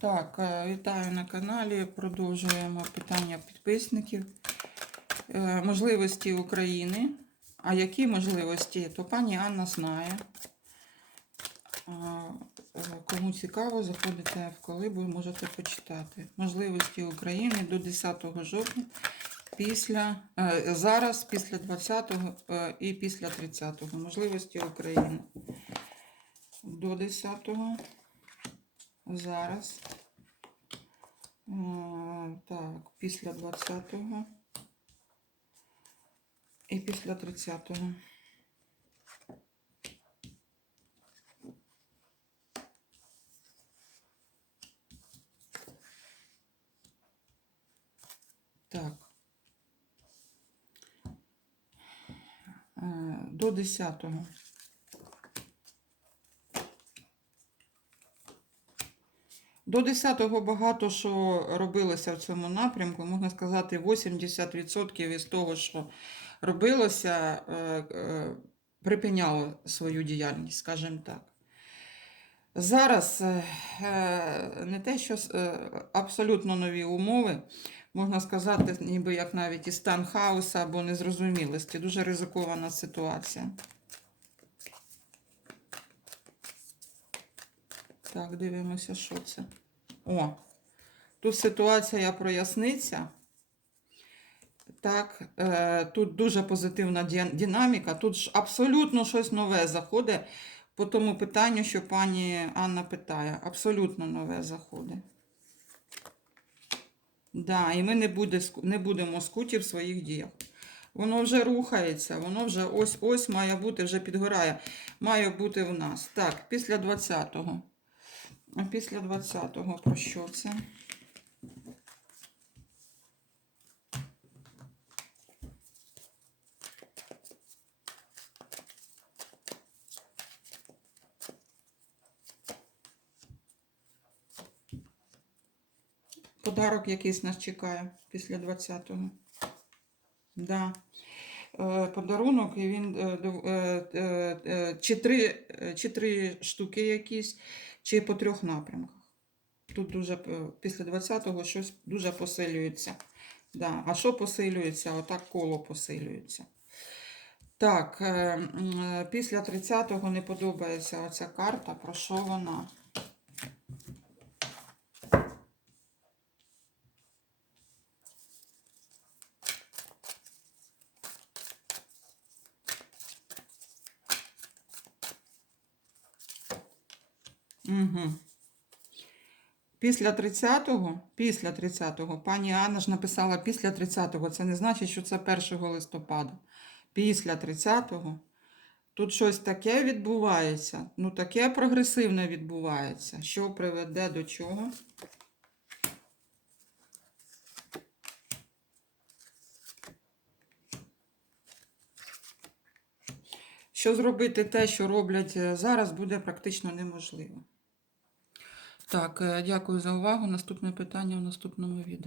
Так, е, вітаю на каналі. Продовжуємо питання підписників. Е, Можливості України. А які можливості? То пані Анна знає. Е, Кому цікаво, заходите в колибу і можете почитати. Можливості України до 10 жовтня, після, зараз, після 20-го е, і після 30-го. Можливості України. До 10-го. Зараз. Е, Так, після 20-го. І після 30-го. Так. Е, До 10-го. До 10-го багато що робилося в цьому напрямку. Можна сказати, 80% із того, що робилося, е, е, припиняло свою діяльність, скажімо так. Зараз е, не те, що абсолютно нові умови, можна сказати, ніби як навіть і стан хаоса або незрозумілості. Дуже ризикована ситуація. Так, дивимося, що це. О, тут ситуація проясниться. Так, е, тут дуже позитивна динаміка. Тут ж абсолютно щось нове заходить по тому питанню, що пані Анна питає. Абсолютно нове заходить. Да, і ми не, буде, не будемо скуті в своїх діях. Воно вже рухається, воно вже ось-ось має бути, вже підгорає. Має бути в нас. Так, після 20-го. А після 20-го про що це? Подарок якийсь нас чекає після 20-го. Да. Е, Подарунок, і він е, е, чи, три, чи три штуки якісь, чи по трьох напрямках. Тут дуже після 20-го щось дуже посилюється. Да. А що посилюється? Отак коло посилюється. Так, після 30-го не подобається оця карта. Про що вона? Угу. Після 30-го, після 30-го, пані Анна ж написала після 30-го. Це не значить, що це 1 листопада. Після 30-го тут щось таке відбувається, ну таке прогресивне відбувається, що приведе до чого. Що зробити те, що роблять е, зараз, буде практично неможливо. Так, е, дякую за увагу. Наступне питання в наступному відео.